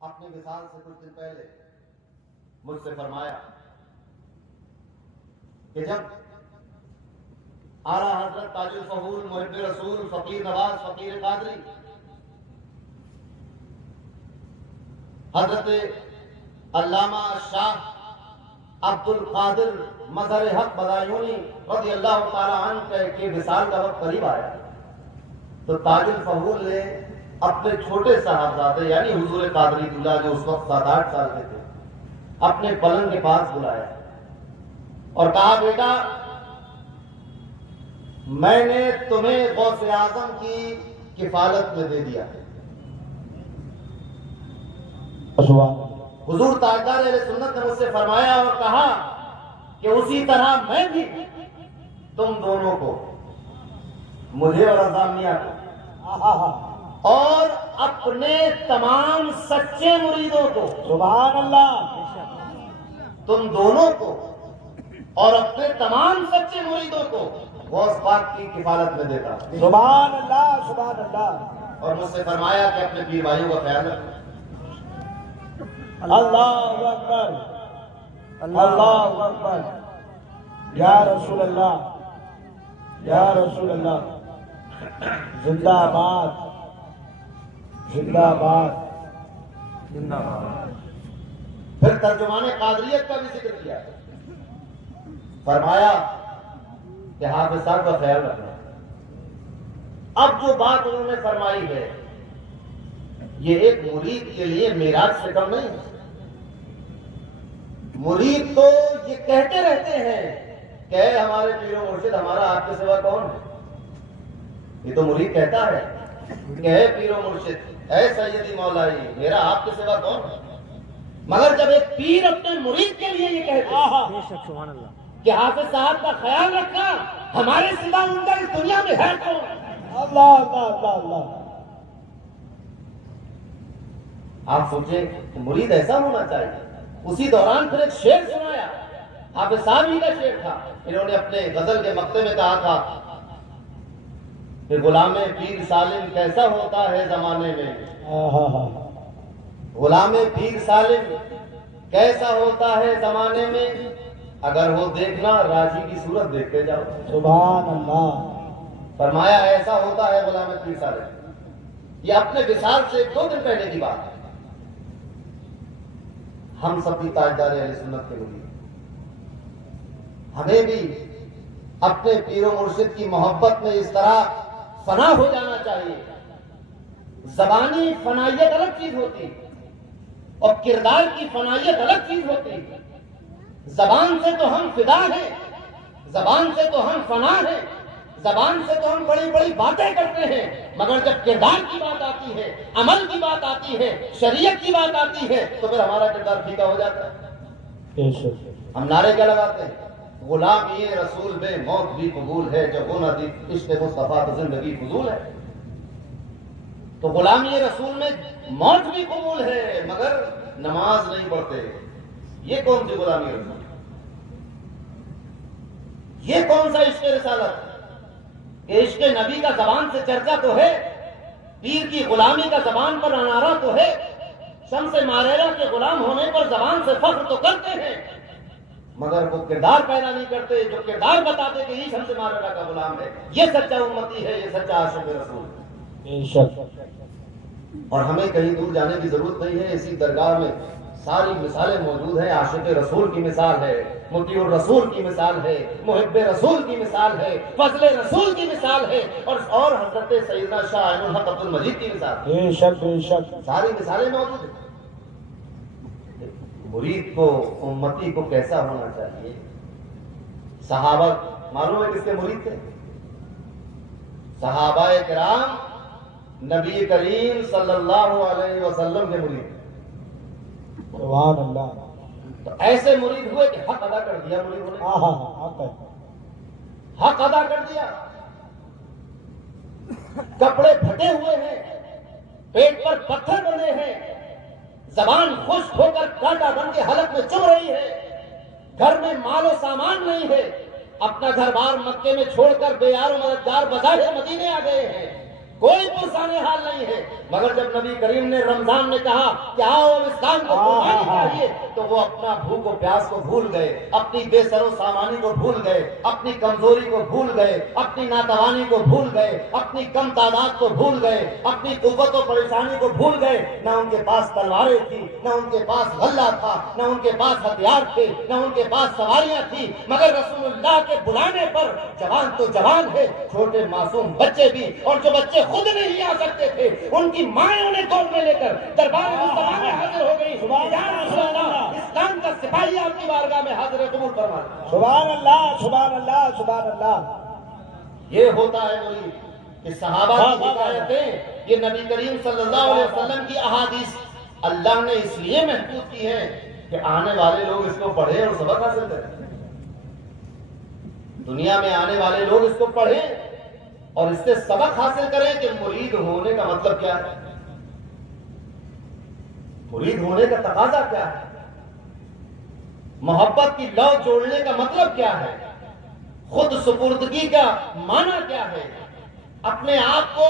اپنے وصال سے کچھ دن پہلے مجھ سے فرمایا کہ جب اعلیٰ حضرت تاج الفضول محب رسول فقیر نواز فقیر قادری حضرت علامہ شاہ عبد القادر مظہر حق بدایونی رضی اللہ تعالی عنہ کے وصال کا وقت قریب آیا تو تاج الفضول نے اپنے چھوٹے صاحبزادے یعنی حضور قادری دولہ جو اس وقت 7-8 سال کے تھے اپنے پلنگ کے پاس بلایا اور کہا بیٹا میں نے تمہیں غوث اعظم کی کفالت میں دے دیا ہے۔ حضور تاجدار اہل سنت نے مجھ سے فرمایا اور کہا کہ اسی طرح میں بھی تم دونوں کو مجھے اور رضامیہ کو اور اپنے تمام سچے مریدوں کو سبحان اللہ تم دونوں کو اور اپنے تمام سچے مریدوں کو غوث پاک کی کفالت میں دیتا ہوں۔ سبحان اللہ سبحان اللہ اور مجھ سے فرمایا کہ اپنے پیر بھائیوں کا خیال رکھنا۔ اللہ اکبر اللہ اکبر یا رسول اللہ یا رسول اللہ زندہ باد زندہ باد زندہ باد۔ پھر ترجمان قادریت کا بھی ذکر کیا فرمایا کہ حافظ صاحب کا خیال رکھنا۔ اب جو بات انہوں نے فرمائی ہے یہ ایک مرید کے لیے معراج سے کم نہیں ہے۔ مرید تو یہ کہتے رہتے ہیں کہ اے ہمارے پیر و مرشد ہمارا آپ کے سوا کون ہے، یہ تو مرید کہتا ہے کہ اے پیر و مرشد اے سیدی مولائی میرا آپ کے سوا کون ہے، مگر جب ایک پیر اپنے مرید کے لیے یہ کہتے ہیں کہ حافظ صاحب کا خیال رکھنا ہمارے سوا ان کا اس دنیا میں ہے کون؟ اللہ اللہ اللہ اللہ۔ آپ سوچیں مرید ایسا ہونا چاہیے۔ اسی دوران پھر ایک شعر سنایا، حافظ صاحب ہی کا شعر تھا، انہوں نے اپنے غزل کے مقطع میں کہا تھا کہ غلام پیر سالم کیسا ہوتا ہے زمانے میں، غلام پیر سالم کیسا ہوتا ہے زمانے میں، اگر وہ دیکھنا راضی کی صورت دیکھتے جاؤ۔ سبحان اللہ۔ فرمایا ایسا ہوتا ہے غلام پیر سالم۔ یہ اپنے وصال سے 2 دن پہلے کی بات ہے۔ ہم سب بھی تاجدار اہل سنت کے مرید، ہمیں بھی اپنے پیر و مرشد کی محبت میں اس طرح فنا ہو جانا چاہیے۔ زبانی فنائیت الگ چیز ہوتی اور کردار کی فنائیت الگ چیز ہوتی۔ زبان سے تو ہم فدا ہیں، زبان سے تو ہم فنا ہیں، زبان سے تو ہم بڑی بڑی باتیں کرتے ہیں، مگر جب کردار کی بات آتی ہے، عمل کی بات آتی ہے، شریعت کی بات آتی ہے تو پھر ہمارا کردار پھیکا ہو جاتا ہے۔ ہم نعرے کیا لگاتے ہیں؟ غلام یہ رسول میں موت بھی قبول ہے، جب وہ نہ دی عشق مصطفیٰ تو زندگی فضول ہے۔ تو غلام یہ رسول میں موت بھی قبول ہے مگر نماز نہیں پڑھتے، یہ کون سی غلامی رسول؟ یہ کون سا عشق رسالت؟ کہ عشق نبی کا زبان سے چرچا تو ہے، پیر کی غلامی کا زبان پر انارہ تو ہے، شمس ماریرہ کے غلام ہونے پر زبان سے فخر تو کرتے ہیں مگر وہ کردار پیدا نہیں کرتے جو کردار بتاتے کہ یہ شمس ماریرہ کا غلام ہے، یہ سچا امتی ہے، یہ سچا عاشق رسول ہے۔ اور ہمیں کہیں دور جانے کی ضرورت نہیں ہے، اسی درگاہ میں ساری مثالیں موجود ہیں۔ عاشق رسول کی مثال ہے، مطیع الرسول کی مثال ہے، محب رسول کی مثال ہے، فضل رسول کی مثال ہے، اور حضرت سیدنا شاہ عین الحق عبد المجید کی مثال ہے۔ بے شک بے شک۔ ساری مثالیں موجود ہیں۔ مرید کو امتی کو کیسا ہونا چاہیے؟ صحابہ معلوم ہے کس کے مرید تھے؟ صحابہ کرام نبی کریم صلی اللہ علیہ وسلم کے مرید تھے۔ سبحان اللہ۔ تو ایسے مرید ہوئے کہ حق ادا کر دیا، مرید ہونے حق ادا کر دیا، کپڑے پھٹے ہوئے ہیں، پیٹ پر پتھر بندھے ہیں، زبان خشک ہو کر کانٹا بن کے حلق میں چبھ رہی ہے، گھر میں مال و سامان نہیں ہے، اپنا گھر بار مکے میں چھوڑ کر بے یار و مددگار بظاہر مدینے آ گئے ہیں، کوئی پرسان حال نہیں ہے، مگر جب نبی کریم نے رمضان میں کہا کہ آؤ اسلام کو قربانی چاہیے، تو وہ اپنا بھوک و پیاس کو بھول گئے، اپنی بے سر و سامانی کو بھول گئے، اپنی کمزوری کو بھول گئے، اپنی ناتوانی کو بھول گئے، اپنی کم تعداد کو بھول گئے، اپنی قوت و پریشانی کو بھول گئے۔ نہ ان کے پاس تلواریں تھی، نہ ان کے پاس غلہ تھا، نہ ان کے پاس ہتھیار تھے، نہ ان کے پاس سواریاں تھی، مگر رسول اللہ کے بلانے پر جوان تو جوان ہے، چھوٹے معصوم بچے بھی، اور جو بچے خود نہیں آ سکتے تھے ان کی مائیں انہیں گود میں لے کر دربار مصطفیٰ میں حاضر ہو گئی۔ یا رسول اللہ، اسلام کا سپاہی آپ کی بارگاہ میں حاضر قبول فرما۔ سبحان اللہ، سبحان اللہ، سبحان اللہ۔ یہ ہوتا ہے وہی کہ صحابہ کی حکایتیں، یہ نبی کریم صلی اللہ علیہ وسلم کی احادیث اللہ نے اس لیے محفوظ کی ہیں کہ آنے والے لوگ اس کو پڑھیں اور سبق حاصل کریں۔ دنیا میں آنے والے لوگ اس کو پڑھیں اور اس سے سبق حاصل کریں کہ مرید ہونے کا مطلب کیا ہے، مرید ہونے کا تقاضا کیا ہے، محبت کی لو جوڑنے کا مطلب کیا ہے، خود سپردگی کا معنی کیا ہے، اپنے آپ کو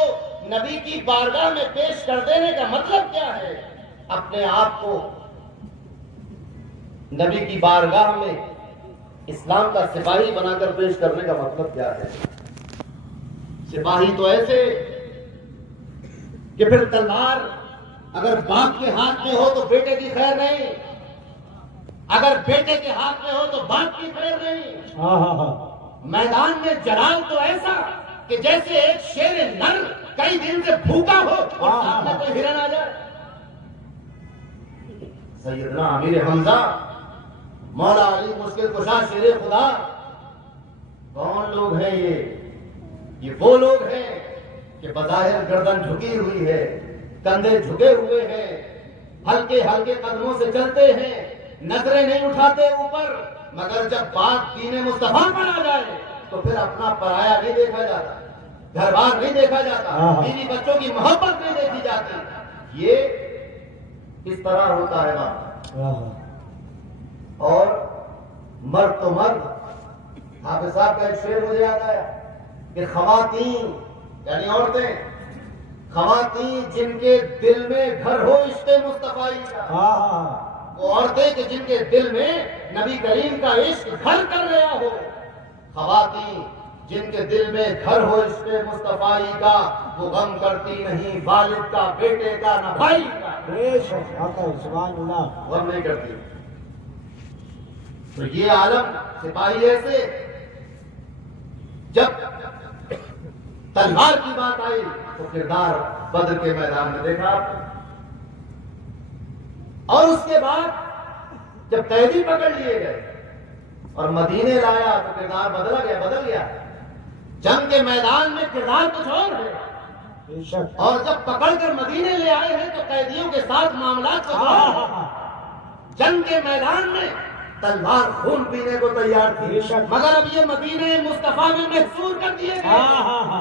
نبی کی بارگاہ میں پیش کر دینے کا مطلب کیا ہے، اپنے آپ کو نبی کی بارگاہ میں اسلام کا سپاہی بنا کر پیش کرنے کا مطلب کیا ہے۔ سپاہی تو ایسے کہ پھر تلوار اگر باپ کے ہاتھ میں ہو تو بیٹے کی خیر نہیں، اگر بیٹے کے ہاتھ میں ہو تو باپ کی خیر نہیں۔ میدان میں جلال تو ایسا کہ جیسے ایک شیر نر کئی دن سے بھوکا ہو اور سامنے کوئی ہرن آ جائے۔ سیدنا امیر حمزہ، مولا علی مشکل کشا شیر خدا، کون لوگ ہیں یہ وہ لوگ ہیں کہ بظاہر گردن جھکی ہوئی ہے، کندھے جھکے ہوئے ہیں، ہلکے ہلکے قدموں سے چلتے ہیں، نظریں نہیں اٹھاتے اوپر، مگر جب بات دین مصطفیٰ پر آ جائے تو پھر اپنا پرایا نہیں دیکھا جاتا، گھر بار نہیں دیکھا جاتا، بیوی بچوں کی محبت نہیں دیکھی جاتی۔ یہ کس طرح ہوتا ہے بات؟ اور مرد تو مرد، حافظ صاحب کا ایک شعر مجھے یاد آیا کہ خواتین یعنی عورتیں، خواتین جن کے دل میں گھر ہو عشق مصطفیٰ کا، وہ عورتیں کہ جن کے دل میں نبی کریم کا عشق گھر کر گیا ہو، خواتین جن کے دل میں گھر ہو عشق مصطفیٰ کا، وہ غم کرتی نہیں والد کا، بیٹے کا، نہ بھائی کا، غم نہیں کرتی۔ تو یہ عالم سپاہی ایسے، جب تلوار کی بات آئی تو کردار بدر کے میدان میں دیکھا آپ نے، اور اس کے بعد جب قیدی پکڑ لیے گئے اور مدینے لایا تو کردار بدل گیا۔ جنگ کے میدان میں کردار کچھ اور ہے، اور جب پکڑ کر مدینے لے آئے ہیں تو قیدیوں کے ساتھ معاملات کچھ اور۔ جنگ کے میدان میں تلوار خون پینے کو تیار تھی، مگر اب یہ مدینے مصطفیٰ میں محصور کر دیے گئے،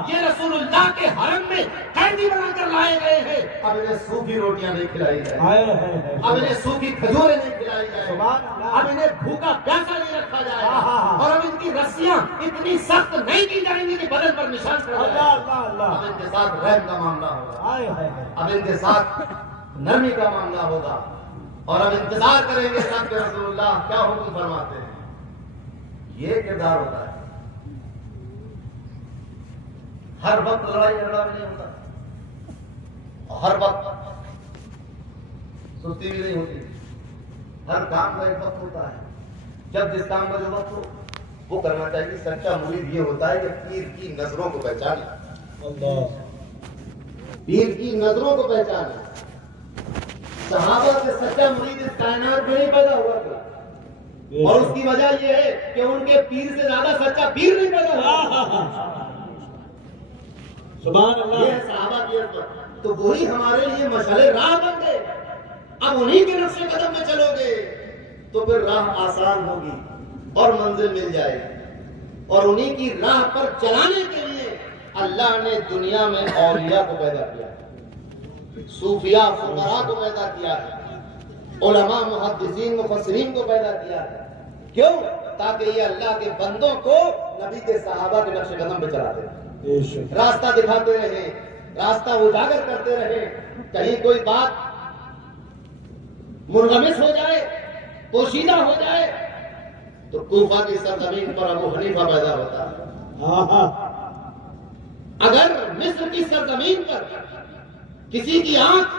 یہ رسول اللہ کے حرم میں قیدی بنا کر لائے گئے ہیں۔ اب انہیں سوکھی روٹیاں نہیں کھلائی جائیں، اب انہیں سوکھی کھجوریں نہیں کھلائی جائیں، اب انہیں بھوکا پیاسا نہیں رکھا جائے، اور اب ان کی رسیاں اتنی سخت نہیں کی جائیں گی کہ بدن پر نشان پڑ جائے۔ اب ان کے ساتھ رحم کا معاملہ ہوگا، اب ان کے ساتھ نرمی کا معاملہ ہوگا، اور اب انتظار کریں گے سب کے رسول اللہ کیا حکم فرماتے ہیں۔ یہ کردار ہوتا ہے۔ ہر وقت لڑائی جھگڑا بھی نہیں ہوتا، اور ہر وقت سستی بھی نہیں ہوتی، ہر کام کا ایک وقت ہوتا ہے۔ جب جس کام کا جو وقت ہو وہ کرنا چاہیے۔ سچا مرید یہ ہوتا ہے کہ پیر کی نظروں کو پہچانے، پیر کی نظروں کو پہچانے۔ صحابہ سے سچا مرید اس کائنات میں نہیں پیدا ہوا تھا، اور اس کی وجہ یہ ہے کہ ان کے پیر سے زیادہ سچا پیر نہیں پیدا ہوا۔ سبحان اللہ۔ یہ صحابہ کی عظمت، تو وہی ہمارے لیے مشعل راہ بن گئے۔ اب انہی کے نقش قدم میں چلو گے تو پھر راہ آسان ہوگی اور منزل مل جائے گی، اور انہی کی راہ پر چلانے کے لیے اللہ نے دنیا میں اولیاء کو پیدا کیا، صوفیاء فقراء کو پیدا کیا ہے، علماء محدثین مفسرین کو پیدا کیا ہے۔ کیوں؟ تاکہ یہ اللہ کے بندوں کو نبی کے صحابہ کے نقش قدم پہ چلاتے رہیں، راستہ دکھاتے رہیں، راستہ اجاگر کرتے رہے، کہیں کوئی بات منغمس ہو جائے، پوشیدہ ہو جائے، تو کوفہ کی سرزمین پر ابو حنیفہ پیدا ہوتا ہے۔ اگر مصر کی سرزمین پر کسی کی آنکھ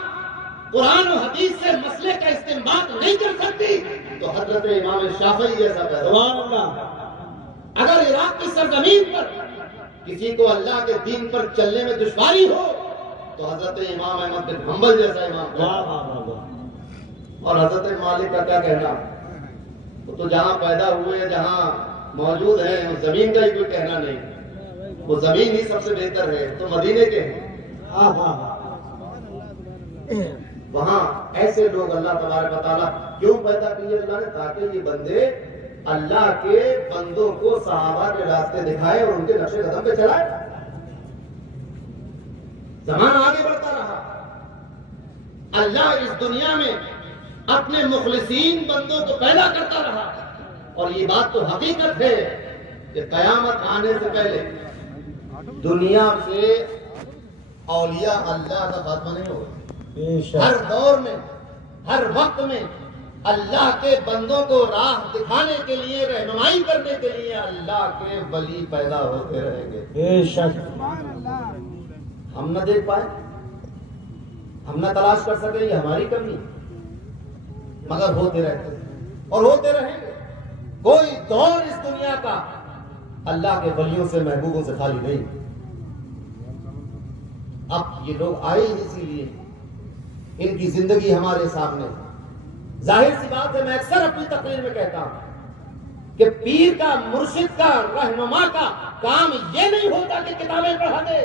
قرآن و حدیث سے مسئلے کا استنباط نہیں کر سکتی تو حضرت امام شافعی جیسا پیدا ہوگا۔ اگر عراق کی سرزمین پر کسی کو اللہ کے دین پر چلنے میں دشواری ہو تو حضرت امام احمد بن حنبل جیسا امام پیدا ہوگا۔ اور حضرت مالک کا کیا کہنا، وہ تو جہاں پیدا ہوئے، جہاں موجود ہیں، اس زمین کا ہی کوئی کہنا نہیں، وہ زمین ہی سب سے بہتر ہے، تو مدینے کے ہیں۔ وہاں ایسے لوگ اللہ تبارک و تعالیٰ کیوں پیدا کیے اللہ نے؟ تاکہ یہ بندے اللہ کے بندوں کو صحابہ کے راستے دکھائے اور ان کے نقش قدم پہ چلائے۔ زمانہ آگے بڑھتا رہا، اللہ اس دنیا میں اپنے مخلصین بندوں کو پیدا کرتا رہا، اور یہ بات تو حقیقت ہے کہ قیامت آنے سے پہلے دنیا سے اولیاء اللہ کا خاتمہ نہیں ہوگا۔ ہر دور میں، ہر وقت میں اللہ کے بندوں کو راہ دکھانے کے لیے، رہنمائی کرنے کے لیے اللہ کے ولی پیدا ہوتے رہیں گے۔ بے شک ہم نہ دیکھ پائے، ہم نہ تلاش کر سکے، یہ ہماری کمی، مگر ہوتے رہتے اور ہوتے رہیں گے۔ کوئی دور اس دنیا کا اللہ کے ولیوں سے، محبوبوں سے خالی نہیں۔ اب یہ لوگ آئے ہی اسی لیے، ان کی زندگی ہمارے سامنے۔ ظاہر سی بات ہے، میں اکثر اپنی تقریر میں کہتا ہوں کہ پیر کا، مرشد کا، رہنما کا کام یہ نہیں ہوتا کہ کتابیں پڑھا دے،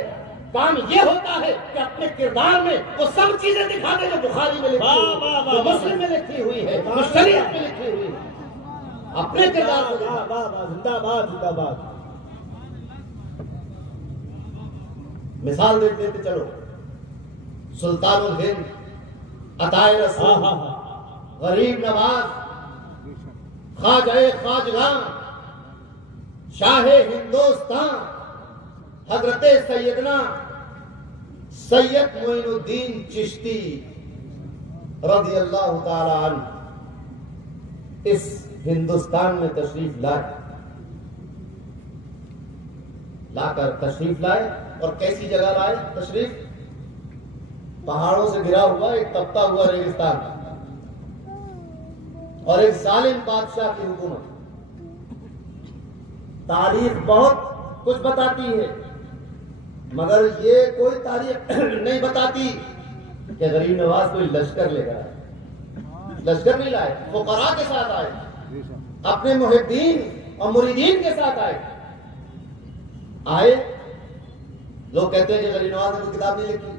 کام یہ ہوتا ہے کہ اپنے کردار میں وہ سب چیزیں دکھا دے جو بخاری میں لکھی ہوئی، جو مسلم میں لکھی ہوئی ہے، جو شریعت میں لکھی ہوئی ہے، اپنے کردار کو زندہ باد زندہ باد۔ مثال دیتے تھے، چلو سلطان الہند، عطائے رسول، غریب نواز، خواجہ خواجگاں، شاہ ہندوستان، حضرت سیدنا سید معین الدین چشتی رضی اللہ تعالی عنہ اس ہندوستان میں تشریف لا کر تشریف لائے، اور کیسی جگہ لائے تشریف؟ پہاڑوں سے گرا ہوا ایک تپتا ہوا ریگستان اور ایک ظالم بادشاہ کی حکومت۔ تاریخ بہت کچھ بتاتی ہے، مگر یہ کوئی تاریخ نہیں بتاتی کہ غریب نواز کوئی لشکر لے کر آئے۔ لشکر نہیں لائے، فقراء کے ساتھ آئے، اپنے محبین اور مریدین کے ساتھ آئے۔ لوگ کہتے ہیں کہ غریب نواز نے کوئی کتاب نہیں لکھی،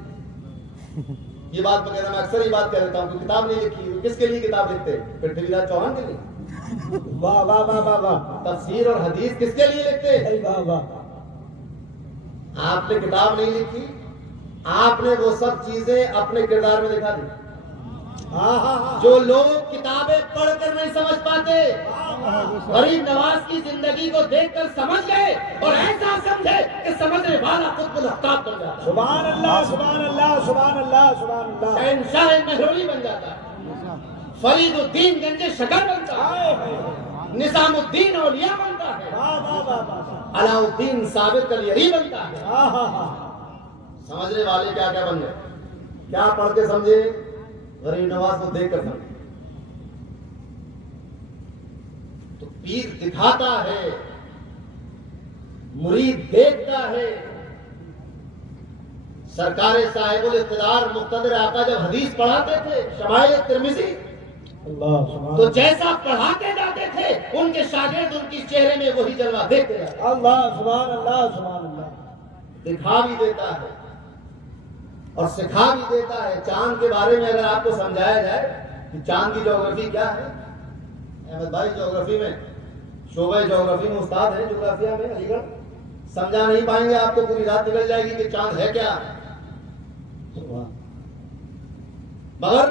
یہ بات وغیرہ میں اکثر یہ بات کہہ دیتا ہوں کہ کتاب نہیں لکھی۔ کس کے لیے کتاب لکھتے؟ پرتھوی راج چوہان کے لیے؟ واہ واہ واہ واہ واہ۔ تفسیر اور حدیث کس کے لیے لکھتے؟ واہ واہ۔ آپ نے کتاب نہیں لکھی، آپ نے وہ سب چیزیں اپنے کردار میں دکھا دی۔ جو لوگ کتابیں پڑھ کر نہیں سمجھ پاتے، غریب نواز کی زندگی کو دیکھ کر سمجھ گئے اور ایسا سمجھے کہ سمجھنے والا قطب الحقاق بن جاتا ہے۔ سبحان اللہ سبحان اللہ سبحان اللہ سبحان اللہ۔ شہنشاہ مہرولی بن جاتا ہے، فرید الدین گنج شکر بنتا ہے، نظام الدین اولیاء بنتا ہے، علاء الدین ثابت الیری بنتا ہے۔ سمجھنے والے کیا کیا بن گئے؟ کیا پڑھ کے سمجھے؟ غریب نواز کو دیکھ کر سمجھے۔ تو پیر دکھاتا ہے، مرید دیکھتا ہے۔ سرکار صاحب الاقتدار مقتدر آقا جب حدیث پڑھاتے تھے شمائل ترمذی، تو جیسا پڑھاتے جاتے تھے ان کے شاگرد ان کی چہرے میں وہی جلوہ دیکھتے جاتے۔ اللہ سبحان اللہ سبحان اللہ۔ دکھا بھی دیتا ہے اور سکھا بھی دیتا ہے۔ چاند کے بارے میں اگر آپ کو سمجھایا جائے کہ چاند کی جغرافی کیا ہے، احمد بھائی جغرافی میں، شعبہ جغرافی میں استاد ہے، جغرافیہ میں علی گڑھ، سمجھا نہیں پائیں گے آپ کو، پوری رات نکل جائے گی کہ چاند ہے کیا۔ مگر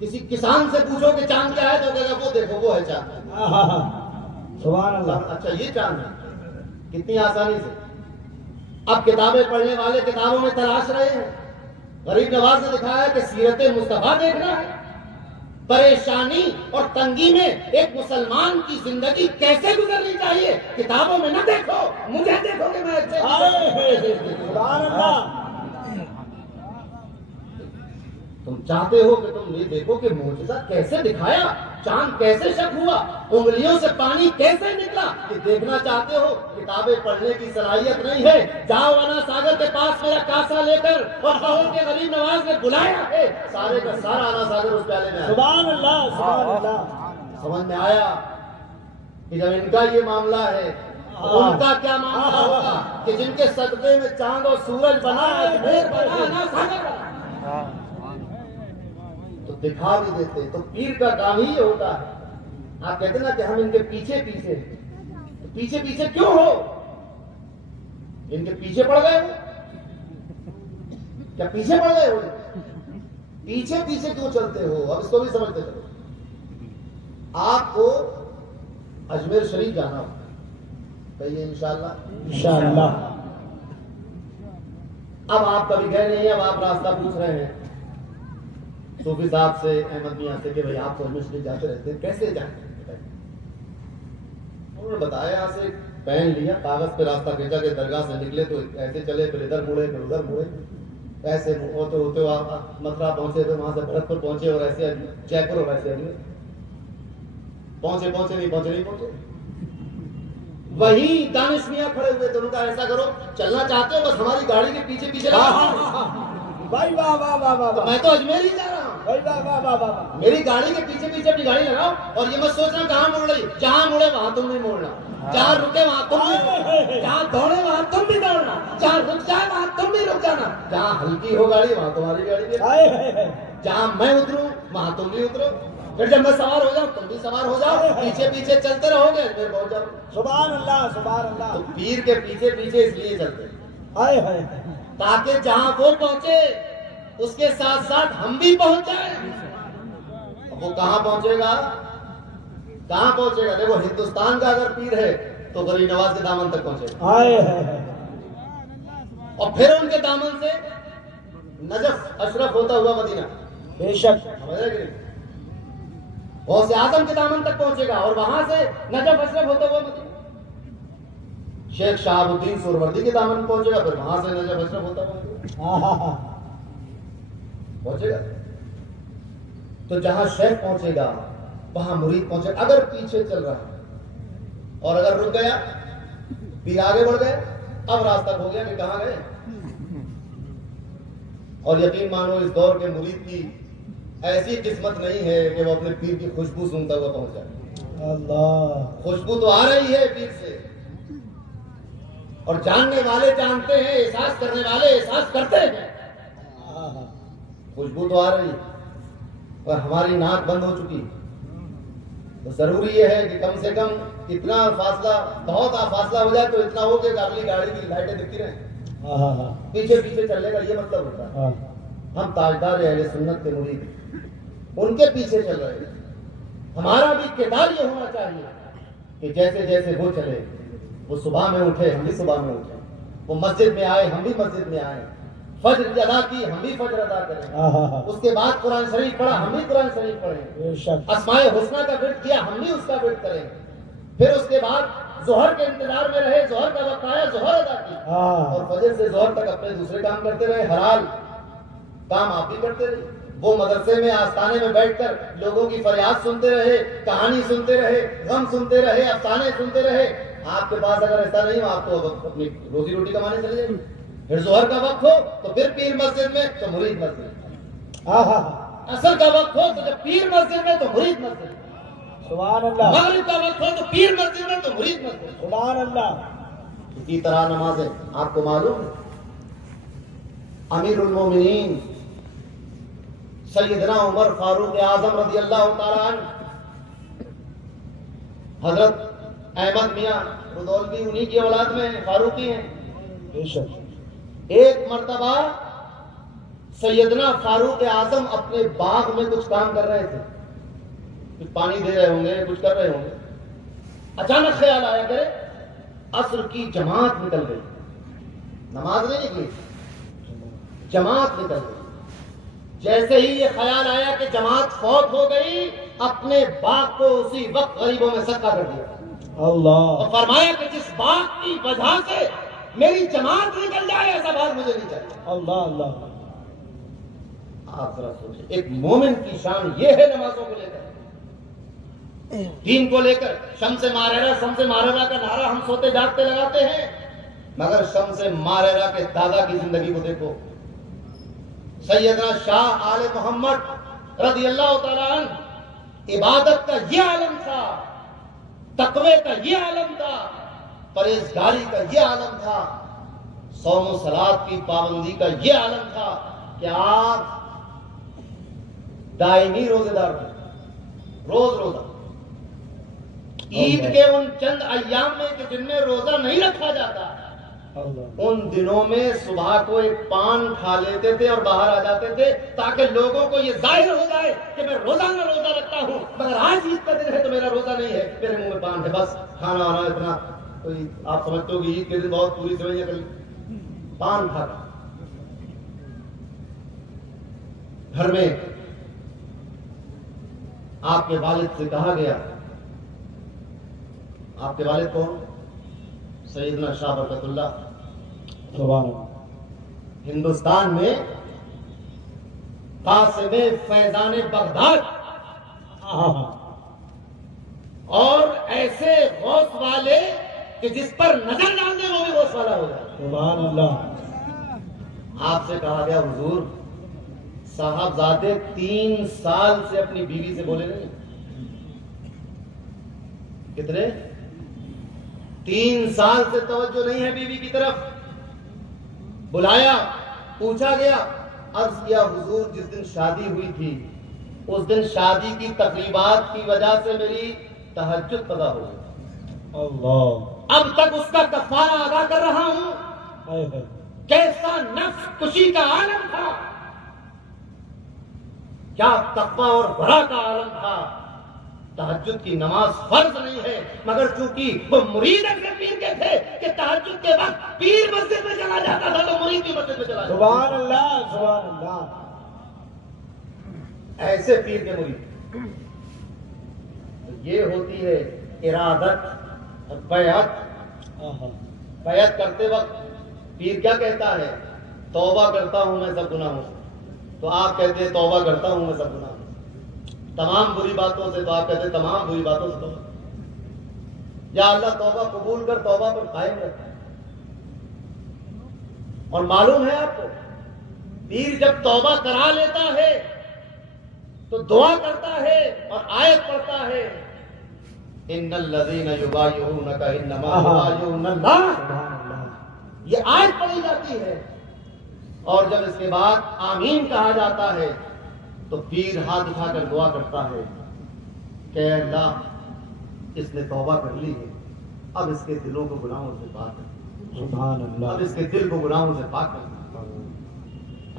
کسی کسان سے پوچھو کہ چاند کیا ہے تو کہے گا وہ دیکھو وہ ہے چاند۔ سبحان اللہ۔ اچھا یہ چاند ہے، کتنی آسانی سے اب کتابیں پڑھنے والے کتابوں میں تلاش رہے ہیں. غریب نواز نے دکھایا ہے کہ سیرت مصطفیٰ دیکھنا ہے. پریشانی اور تنگی میں ایک مسلمان کی زندگی کیسے گزرنی چاہیے کتابوں میں نہ دیکھو, مجھے دیکھو کہ میں اچھے سبحان اللہ. تم چاہتے ہو کہ تم یہ دیکھو کہ معجزہ کیسے دکھایا, چاند کیسے شک ہوا, انگلیوں سے پانی کیسے نکلا. یہ دیکھنا چاہتے ہو, کتابیں پڑھنے کی صلاحیت نہیں ہے. جاؤ انا ساگر کے پاس میرا کاسا لے کر, اور کہو کہ غریب نواز نے بلایا ہے. سارے کا سارا انا ساگر اس پیالے میں آیا. سبحان اللہ سبحان اللہ. سمجھ میں آیا کہ جب ان کا یہ معاملہ ہے ان کا کیا معاملہ ہوگا کہ جن کے صدقے میں چاند اور سورج بنا انا ساگر بنا. تو دکھا بھی دیتے. تو پیر کا کام ہی یہ ہوتا ہے. آپ کہتے نا کہ ہم ان کے پیچھے پیچھے, پیچھے پیچھے کیوں ہو؟ ان کے پیچھے پڑ گئے ہو کیا؟ پیچھے پڑ گئے ہو؟ پیچھے پیچھے کیوں چلتے ہو؟ اب اس کو بھی سمجھتے چلو. آپ کو اجمیر شریف جانا ہوگا, کہیے انشاءاللہ. انشاءاللہ. اب آپ کبھی گئے نہیں, اب آپ راستہ پوچھ رہے ہیں صوفی صاحب سے, احمد میاں سے کہ بھائی آپ تو اجمیر شریف جاتے رہتے ہیں, کیسے جائیں؟ انہوں نے بتایا یہاں سے پین لیا, کاغذ پہ راستہ کھینچا کہ درگاہ سے نکلے تو ایسے چلے, پھر ادھر مڑے پھر ادھر مڑے, ایسے ہوتے ہوتے آپ متھرا پہنچے, پھر وہاں سے بھرتپور پہنچے, اور ایسے جے پور, اور ایسے پہنچے نہیں پہنچے. وہی دانش میاں کھڑے ہوئے تو ان کا ایسا کرو, چلنا چاہتے ہو بس ہماری گاڑی کے پیچھے پیچھے بھائی واہ واہ واہ واہ. میں تو اجمیر ہی جا رہا ہوں. بھائی واہ واہ واہ واہ. میری گاڑی کے پیچھے پیچھے اپنی گاڑی لگاؤ, اور یہ مت سوچنا کہاں مڑ رہی, جہاں مڑے وہاں تم نہیں موڑنا, جہاں رکے وہاں تم نہیں رکنا, جہاں دوڑے وہاں تم بھی دوڑنا, جہاں رک جائے وہاں تم بھی رک جانا, جہاں ہلکی ہو گاڑی وہاں تمہاری گاڑی بھی, جہاں میں اتروں وہاں تم بھی اترو, پھر جب میں سوار ہو جاؤں تم بھی سوار ہو جاؤ, پیچھے پیچھے چلتے رہو گے پھر پہنچ جاؤ. سبحان اللہ سبحان اللہ. تو پیر کے پیچھے پیچھے اس لیے چلتے ہائے ہائے. تاکہ جہاں وہ پہنچے اس کے ساتھ ساتھ ہم بھی پہنچ جائیں. وہ کہاں پہنچے گا؟ کہاں پہنچے گا؟ دیکھو ہندوستان کا اگر پیر ہے تو غریب نواز کے دامن تک پہنچے گا, اور پھر ان کے دامن سے نجف اشرف ہوتا ہوا مدینہ, بے شک. غوث اعظم کے دامن تک پہنچے گا, اور وہاں سے نجف اشرف ہوتا ہوا مدینہ. شیخ شہاب الدین سہروردی کے دامن پہنچے گا, پھر وہاں سے نجف اشرف ہوتا ہوا پہنچے گا. تو جہاں شیخ پہنچے گا وہاں مرید پہنچے گا. اگر پیچھے چل رہا ہے اور اگر رک گیا, پھر آگے بڑھ گئے, اب راستہ کھو گیا کہ کہاں گئے. اور یقین مانو اس دور کے مرید کی ایسی قسمت نہیں ہے کہ وہ اپنے پیر کی خوشبو سنتا ہوا پہنچ جائے. اللہ, خوشبو تو آ رہی ہے پیر سے, اور جاننے والے جانتے ہیں, احساس کرنے والے احساس کرتے ہیں. خوشبو تو آ رہی ہے, اور ہماری ناک بند ہو چکی. تو ضروری یہ ہے کہ کم سے کم اتنا فاصلہ, بہت فاصلہ ہو جائے تو اتنا ہو کہ اگلی گاڑی کی لائٹیں دکھتی رہیں, پیچھے پیچھے چلنے کا یہ مطلب ہوتا ہے. ہم تاجدار اہل سنت کے مرید ان کے پیچھے چل رہے ہیں. ہمارا بھی کردار یہ ہونا چاہیے کہ جیسے جیسے وہ چلے, وہ صبح میں اٹھے ہم بھی صبح میں اٹھیں, وہ مسجد میں آئے ہم بھی مسجد میں آئیں, فجر ادا کی ہم بھی فجر ادا کریں, اس کے بعد قرآن شریف پڑھا ہم بھی قرآن شریف پڑھیں, اسماء حسنہ کا ورد کیا ہم بھی اس کا ورد کریں, پھر اس کے بعد ظہر کے انتظار میں رہے, ظہر کا وقت آیا ظہر ادا کی, اور فجر سے ظہر تک اپنے دوسرے کام کرتے رہے. حلال کام آپ بھی کرتے رہے. وہ مدرسے میں آستانے میں بیٹھ کر لوگوں کی فریاد سنتے رہے, کہانی سنتے رہے, غم سنتے رہے, افسانے سنتے رہے. آپ کے پاس اگر ایسا نہیں ہو آپ تو اپنی روزی روٹی کمانے چلے جائیں. پھر ظہر کا وقت ہو تو پھر پیر مسجد میں تو مرید مسجد, عصر کا وقت ہو تو جب پیر مسجد میں تو مرید مسجد, سبحان اللہ. مغرب کا وقت ہو تو پیر مسجد میں تو مرید مسجد. سبحان اللہ. اسی طرح نمازیں آپ کو معلوم ہے, امیر المومنین سیدنا عمر فاروق اعظم رضی اللہ تعالیٰ عنہ, حضرت احمد میاں رودولوی انہی کی اولاد میں فاروقی ہیں. بے شک. ایک مرتبہ سیدنا فاروق اعظم اپنے باغ میں کچھ کام کر رہے تھے, کچھ پانی دے رہے ہوں گے, کچھ کر رہے ہوں گے. اچانک خیال آیا کہ عصر کی جماعت نکل گئی, نماز نہیں نکلی، جماعت نکل گئی۔ جیسے ہی یہ خیال آیا کہ جماعت فوت ہو گئی، اپنے باغ کو اسی وقت غریبوں میں صدقہ کر دیا اللہ اور فرمایا کہ جس باغ کی وجہ سے میری جماعت نکل جائے ایسا باغ مجھے نہیں چاہیے۔ اللہ اللہ آپ ذرا سوچیں، ایک مومن کی شان یہ ہے نمازوں کو لے کر، دین کو لے کر۔ شمس ماریرہ کا نعرہ ہم سوتے جاگتے لگاتے ہیں، مگر شمس ماریرہ کے دادا کی زندگی کو دیکھو۔ سیدنا شاہ آل محمد رضی اللہ تعالیٰ عنہ، عبادت کا یہ عالم تھا، تقوی کا یہ عالم تھا، پرہیزگاری کا یہ عالم تھا، صوم و صلات کی پابندی کا یہ عالم تھا کہ آپ دائمی روزے دار تھے، روز روزہ۔ عید کے ان چند ایام میں کہ جن میں روزہ نہیں رکھا جاتا، ان دنوں میں صبح کو ایک پان کھا لیتے تھے اور باہر آ جاتے تھے تاکہ لوگوں کو یہ ظاہر ہو جائے کہ میں روزانہ روزہ رکھتا ہوں، مگر آج عید کا دن ہے تو میرا روزہ نہیں ہے، میرے منہ میں پان ہے، بس کھانا وانا اتنا کوئی آپ سمجھتے ہو کہ عید کے دن بہت پوری سوئیاں کر پان کھاتا۔ گھر میں آپ کے والد سے کہا گیا، آپ کے والد کون؟ سیدنا شاہ برکت اللہ، سبحان اللہ، ہندوستان میں قاسم فیضان بغداد اور ایسے غوث والے کہ جس پر نظر ڈال دے وہ بھی غوث والا ہو جائے۔ سبحان اللہ۔ آپ سے کہا گیا حضور صاحبزادے 3 سال سے اپنی بیوی سے بولے نہیں، کتنے؟ 3 سال سے توجہ نہیں ہے بیوی کی طرف۔ بلایا، پوچھا گیا، عرض کیا حضور جس دن شادی ہوئی تھی اس دن شادی کی تقریبات کی وجہ سے میری تہجد قضا ہو گئی، اللہ اب تک اس کا کفارہ ادا کر رہا ہوں۔ کیسا نفس کشی کا عالم تھا، کیا تقویٰ اور ورع کا عالم تھا۔ تہجد کی نماز فرض نہیں ہے، مگر چونکہ وہ مرید اپنے پیر کے تھے کہ تہجد کے وقت پیر مسجد میں چلا جاتا تھا تو مرید بھی مسجد میں چلا جاتا تھا۔ سبحان اللہ سبحان اللہ۔ ایسے پیر کے مرید، یہ ہوتی ہے ارادت اور بیعت۔ بیعت کرتے وقت پیر کیا کہتا ہے؟ توبہ کرتا ہوں میں سب گناہوں سے، تو آپ کہتے ہیں توبہ کرتا ہوں میں سب گناہوں سے۔ تمام بری باتوں سے، تو آپ کہتے ہیں تمام بری باتوں سے توبہ۔ یا اللہ توبہ قبول کر، توبہ پر قائم رکھتا ہے۔ اور معلوم ہے آپ کو، پیر جب توبہ کرا لیتا ہے تو دعا کرتا ہے اور آیت پڑھتا ہے، ان الذین یبایعونک انما یبایعون اللہ، یہ آیت پڑھی جاتی ہے۔ اور جب اس کے بعد آمین کہا جاتا ہے تو پیر ہاتھ اٹھا کر دعا کرتا ہے کہ اے اللہ اس نے توبہ کر لی ہے، اب اس کے دلوں کو گناہوں سے پاک کر، سبحان اللہ، اب اس کے دل کو گناہوں سے پاک کر۔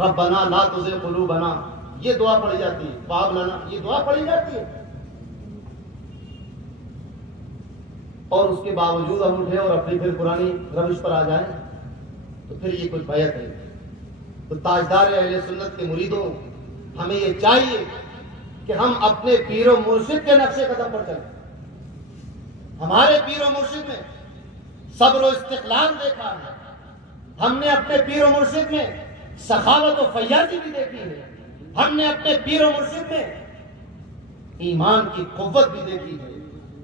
ربنا لا تزغ قلوبنا، یہ دعا پڑھی جاتی ہے۔ وہب لنا، یہ دعا پڑھی جاتی ہے۔ اور اس کے باوجود ہم اٹھے اور اپنی پھر پرانی روش پر آ جائیں تو پھر یہ کچھ بیعت ہے۔ تو تاجدار اہل سنت کے مریدوں، ہمیں یہ چاہیے کہ ہم اپنے پیر و مرشد کے نقش قدم پر چلیں۔ ہمارے پیر و مرشد میں صبر و استقلال دیکھا ہے، ہم نے اپنے پیر و مرشد میں سخاوت و فیاضی بھی دیکھی ہے، ہم نے اپنے پیر و مرشد میں ایمان کی قوت بھی دیکھی ہے،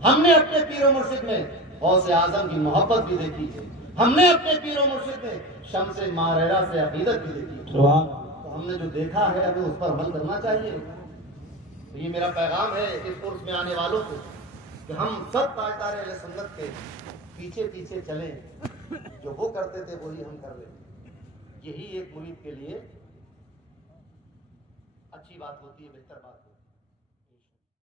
ہم نے اپنے پیر و مرشد میں غوث اعظم کی محبت بھی دیکھی ہے، ہم نے اپنے پیر و مرشد میں شمس ماریرہ سے عقیدت بھی دیکھی ہے۔ تو ہم نے جو دیکھا ہے ہمیں اس پر عمل کرنا چاہیے۔ تو یہ میرا پیغام ہے اس عرس میں آنے والوں کو کہ ہم سب تاجدار اہل سنت کے پیچھے پیچھے چلیں، جو وہ کرتے تھے وہی ہم کر لیں۔ یہی ایک مرید کے لیے اچھی بات ہوتی ہے، بہتر بات ہوتی ہے۔